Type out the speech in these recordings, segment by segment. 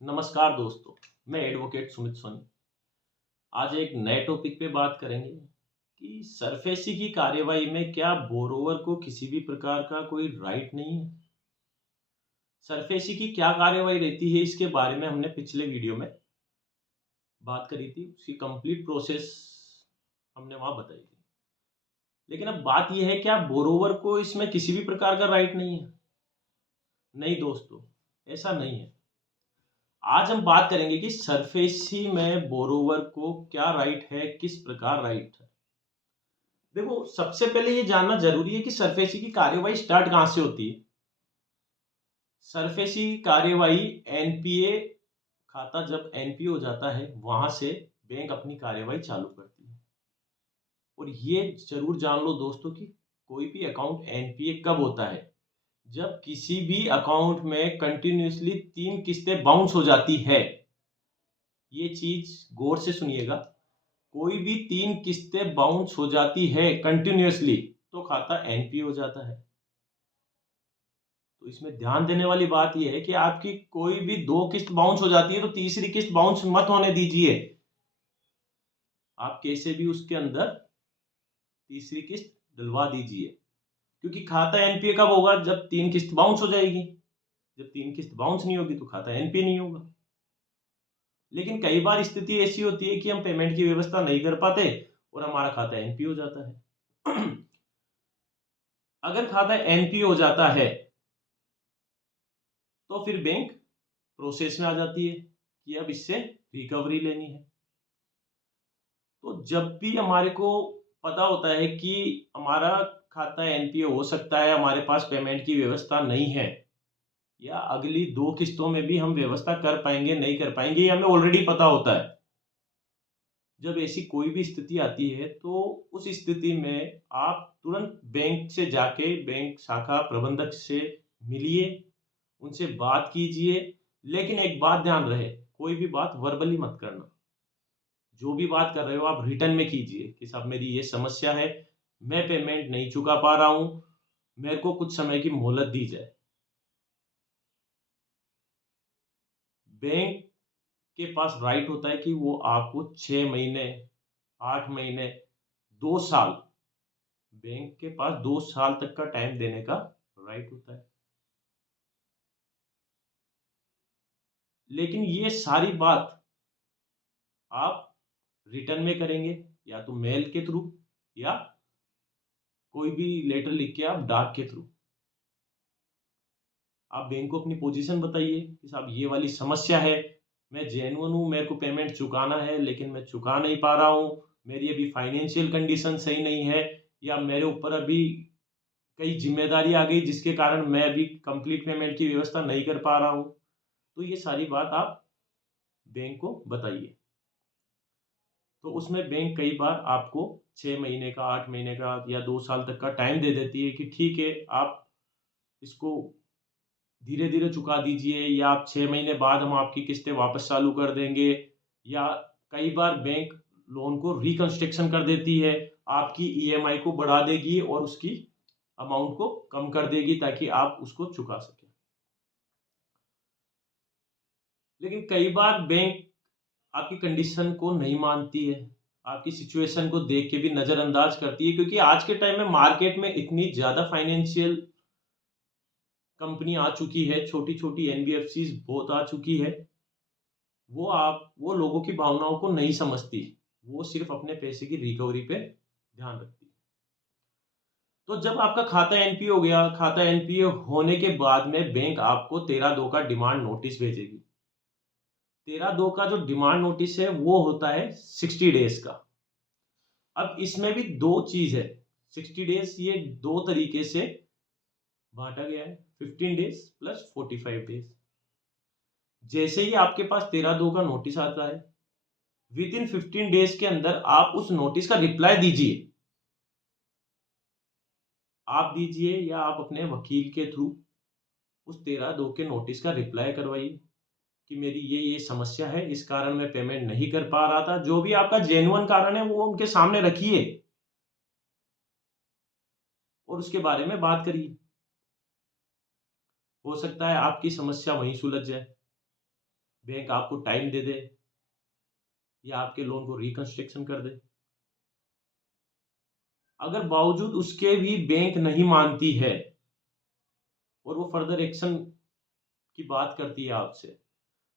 नमस्कार दोस्तों, मैं एडवोकेट सुमित सोनी। आज एक नए टॉपिक पे बात करेंगे कि सरफेसी की कार्यवाही में क्या बोरोवर को किसी भी प्रकार का कोई राइट नहीं है। सरफेसी की क्या कार्यवाही रहती है इसके बारे में हमने पिछले वीडियो में बात करी थी, उसकी कंप्लीट प्रोसेस हमने वहाँ बताई थी। लेकिन अब बात यह है क्या बोरोवर को इसमें किसी भी प्रकार का राइट नहीं है? नहीं दोस्तों, ऐसा नहीं है। आज हम बात करेंगे कि सरफेसी में बोरोवर को क्या राइट है, किस प्रकार राइट है। देखो, सबसे पहले ये जानना जरूरी है कि सरफेसी की कार्यवाही स्टार्ट कहां से होती है। सरफेसी कार्यवाही एनपीए खाता जब एनपीए हो जाता है वहां से बैंक अपनी कार्यवाही चालू करती है। और ये जरूर जान लो दोस्तों कि कोई भी अकाउंट एनपीए कब होता है, जब किसी भी अकाउंट में कंटिन्यूअसली 3 किस्तें बाउंस हो जाती है। ये चीज गौर से सुनिएगा, कोई भी 3 किस्तें बाउंस हो जाती है कंटिन्यूअसली तो खाता एनपीए हो जाता है। तो इसमें ध्यान देने वाली बात यह है कि आपकी कोई भी 2 किस्त बाउंस हो जाती है तो तीसरी किस्त बाउंस मत होने दीजिए। आप कैसे भी उसके अंदर तीसरी किस्त डलवा दीजिए, क्योंकि खाता एनपीए कब होगा? जब 3 किस्त बाउंस हो जाएगी। जब 3 किस्त बाउंस नहीं होगी तो खाता एनपीए नहीं होगा। लेकिन कई बार स्थिति ऐसी होती है कि हम पेमेंट की व्यवस्था नहीं कर पाते और हमारा खाता एनपीए हो जाता है। अगर खाता एनपीए हो जाता है तो फिर बैंक प्रोसेस में आ जाती है कि अब इससे रिकवरी लेनी है। तो जब भी हमारे को पता होता है कि हमारा खाता एनपीए हो सकता है, हमारे पास पेमेंट की व्यवस्था नहीं है, या अगली 2 किस्तों में भी हम व्यवस्था कर पाएंगे नहीं कर पाएंगे, ये हमें ऑलरेडी पता होता है। जब ऐसी कोई भी स्थिति आती है तो उस स्थिति में आप तुरंत बैंक से जाके बैंक शाखा प्रबंधक से मिलिए, उनसे बात कीजिए। लेकिन एक बात ध्यान रहे, कोई भी बात वर्बली मत करना। जो भी बात कर रहे हो आप रिटर्न में कीजिए कि साहब मेरी ये समस्या है, मैं पेमेंट नहीं चुका पा रहा हूं, मेरे को कुछ समय की मोहलत दी जाए। बैंक के पास राइट होता है कि वो आपको 6 महीने, 8 महीने, 2 साल, बैंक के पास 2 साल तक का टाइम देने का राइट होता है। लेकिन ये सारी बात आप रिटर्न में करेंगे, या तो मेल के थ्रू या कोई भी लेटर लिख के आप डाक के थ्रू। आप बैंक को अपनी पोजीशन बताइए कि साहब ये वाली समस्या है, मैं जेन्युइन हूँ, मेरे को पेमेंट चुकाना है लेकिन मैं चुका नहीं पा रहा हूँ, मेरी अभी फाइनेंशियल कंडीशन सही नहीं है, या मेरे ऊपर अभी कई जिम्मेदारी आ गई जिसके कारण मैं अभी कंप्लीट पेमेंट की व्यवस्था नहीं कर पा रहा हूँ। तो ये सारी बात आप बैंक को बताइए। तो उसमें बैंक कई बार आपको 6 महीने का, 8 महीने का या 2 साल तक का टाइम दे देती है कि ठीक है, आप इसको धीरे धीरे चुका दीजिए, या आप 6 महीने बाद हम आपकी किस्तें वापस चालू कर देंगे। या कई बार बैंक लोन को रिकंस्ट्रक्शन कर देती है, आपकी ईएमआई को बढ़ा देगी और उसकी अमाउंट को कम कर देगी ताकि आप उसको चुका सकें। लेकिन कई बार बैंक आपकी कंडीशन को नहीं मानती है, आपकी सिचुएशन को देख के भी नजरअंदाज करती है, क्योंकि आज के टाइम में मार्केट में इतनी ज्यादा फाइनेंशियल कंपनी आ चुकी है, छोटी छोटी एनबीएफसीज बहुत आ चुकी है। वो लोगों की भावनाओं को नहीं समझती, वो सिर्फ अपने पैसे की रिकवरी पे ध्यान रखती है। तो जब आपका खाता एनपीए हो गया, खाता एनपीए होने के बाद में बैंक आपको 13(2) का डिमांड नोटिस भेजेगी। 13(2) का जो डिमांड नोटिस है वो होता है 60 डेज का। अब इसमें भी दो चीज है, 60 डेज ये दो तरीके से बांटा गया है, 15 डेज प्लस 45 डेज। जैसे ही आपके पास 13(2) का नोटिस आता है, विद इन 15 डेज के अंदर आप उस नोटिस का रिप्लाई दीजिए। आप दीजिए या आप अपने वकील के थ्रू उस 13(2) के नोटिस का रिप्लाई करवाइए कि मेरी ये समस्या है, इस कारण मैं पेमेंट नहीं कर पा रहा था। जो भी आपका जेन्युइन कारण है वो उनके सामने रखिए और उसके बारे में बात करिए। हो सकता है आपकी समस्या वहीं सुलझ जाए। बैंक आपको टाइम दे दे या आपके लोन को रिकंस्ट्रक्शन कर दे। अगर बावजूद उसके भी बैंक नहीं मानती है और वो फर्दर एक्शन की बात करती है आपसे,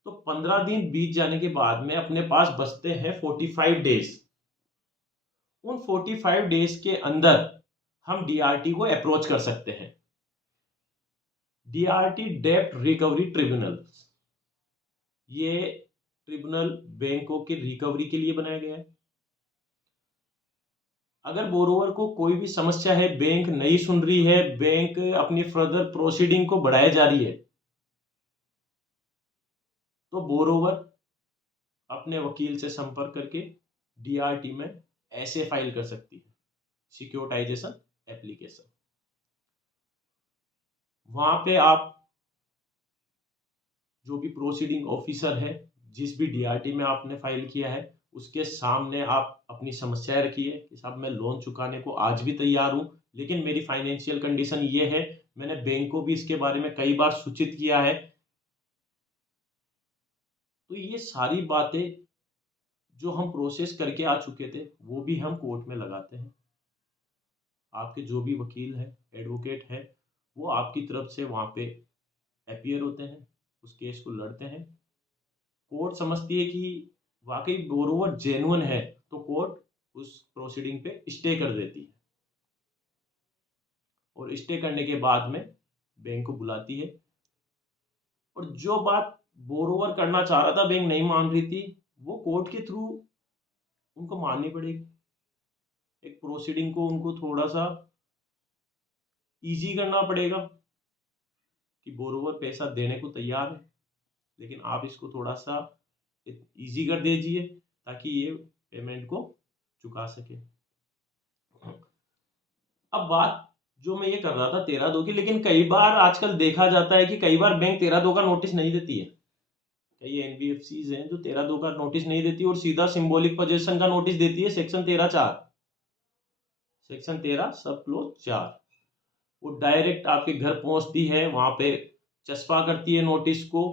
तो 15 दिन बीत जाने के बाद में अपने पास बचते हैं 45 डेज। उन 45 डेज के अंदर हम डीआरटी को अप्रोच कर सकते हैं। डीआरटी डेब्ट रिकवरी ट्रिब्यूनल, ये ट्रिब्यूनल बैंकों के रिकवरी के लिए बनाया गया है। अगर बोरोवर को कोई भी समस्या है, बैंक नहीं सुन रही है, बैंक अपनी फर्दर प्रोसीडिंग को बढ़ाए जा रही है, तो बोरोवर अपने वकील से संपर्क करके डीआरटी में ऐसे फाइल कर सकती है, सिक्योरिटाइजेशन एप्लीकेशन। वहां पे आप जो भी प्रोसीडिंग ऑफिसर है, जिस भी डीआरटी में आपने फाइल किया है, उसके सामने आप अपनी समस्याएं रखिए कि साहब मैं लोन चुकाने को आज भी तैयार हूं, लेकिन मेरी फाइनेंशियल कंडीशन ये है, मैंने बैंक को भी इसके बारे में कई बार सूचित किया है। तो ये सारी बातें जो हम प्रोसेस करके आ चुके थे, वो भी हम कोर्ट में लगाते हैं। आपके जो भी वकील है, एडवोकेट है, वो आपकी तरफ से वहां पे अपीयर होते हैं, उस केस को लड़ते हैं। कोर्ट समझती है कि वाकई बोरोवर जेन्युइन है, तो कोर्ट उस प्रोसीडिंग पे स्टे कर देती है और स्टे करने के बाद में बैंक को बुलाती है। और जो बात बोरोवर करना चाह रहा था, बैंक नहीं मान रही थी, वो कोर्ट के थ्रू उनको माननी पड़ेगी। एक प्रोसीडिंग को उनको थोड़ा सा इजी करना पड़ेगा कि बोरोवर पैसा देने को तैयार है, लेकिन आप इसको थोड़ा सा इजी कर दीजिए ताकि ये पेमेंट को चुका सके। अब बात जो मैं ये कर रहा था 13/2 की, लेकिन कई बार आजकल देखा जाता है कि कई बार बैंक 13/2 का नोटिस नहीं देती है। कई एनबीएफसीज हैं जो 13/2 का नोटिस नहीं देती और सीधा सिंबॉलिक पोजीशन का नोटिस देती है, सेक्शन 13(4), सेक्शन 13 सब क्लोज 4। वो डायरेक्ट आपके घर पहुंचती है, वहां पे चस्पा करती है नोटिस को,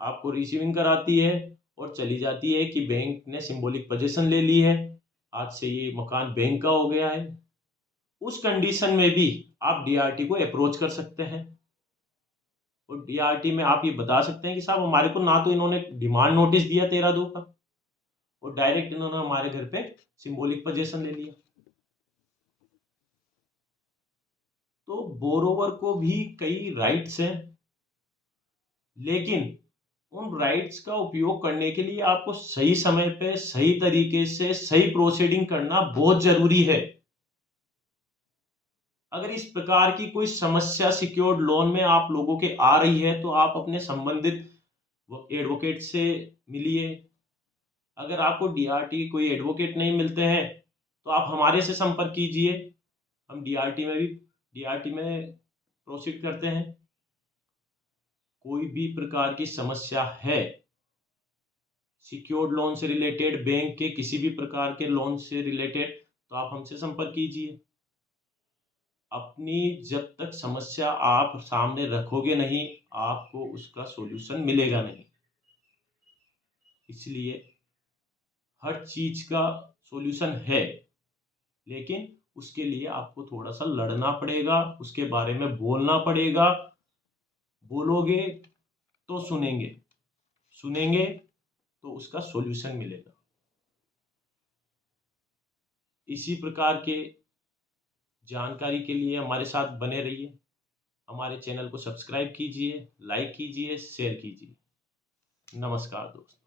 आपको रिसीविंग कराती है और चली जाती है कि बैंक ने सिंबॉलिक पोजीशन ले ली है, आज से ये मकान बैंक का हो गया है। उस कंडीशन में भी आप डीआरटी को अप्रोच कर सकते हैं और डीआरटी में आप ये बता सकते हैं कि साहब हमारे को ना तो इन्होंने डिमांड नोटिस दिया 13/2 का और डायरेक्ट इन्होंने हमारे घर पे सिंबॉलिक पोजीशन ले लिया। तो बोरोवर को भी कई राइट्स हैं, लेकिन उन राइट्स का उपयोग करने के लिए आपको सही समय पे सही तरीके से सही प्रोसीडिंग करना बहुत जरूरी है। अगर इस प्रकार की कोई समस्या सिक्योर्ड लोन में आप लोगों के आ रही है, तो आप अपने संबंधित एडवोकेट से मिलिए। अगर आपको डीआरटी कोई एडवोकेट नहीं मिलते हैं, तो आप हमारे से संपर्क कीजिए, हम डीआरटी में प्रोसीड करते हैं। कोई भी प्रकार की समस्या है सिक्योर्ड लोन से रिलेटेड, बैंक के किसी भी प्रकार के लोन से रिलेटेड, तो आप हमसे संपर्क कीजिए। अपनी जब तक समस्या आप सामने रखोगे नहीं, आपको उसका सॉल्यूशन मिलेगा नहीं। इसलिए हर चीज का सॉल्यूशन है, लेकिन उसके लिए आपको थोड़ा सा लड़ना पड़ेगा, उसके बारे में बोलना पड़ेगा। बोलोगे तो सुनेंगे, सुनेंगे तो उसका सॉल्यूशन मिलेगा। इसी प्रकार के जानकारी के लिए हमारे साथ बने रहिए। हमारे चैनल को सब्सक्राइब कीजिए, लाइक कीजिए, शेयर कीजिए। नमस्कार दोस्तों।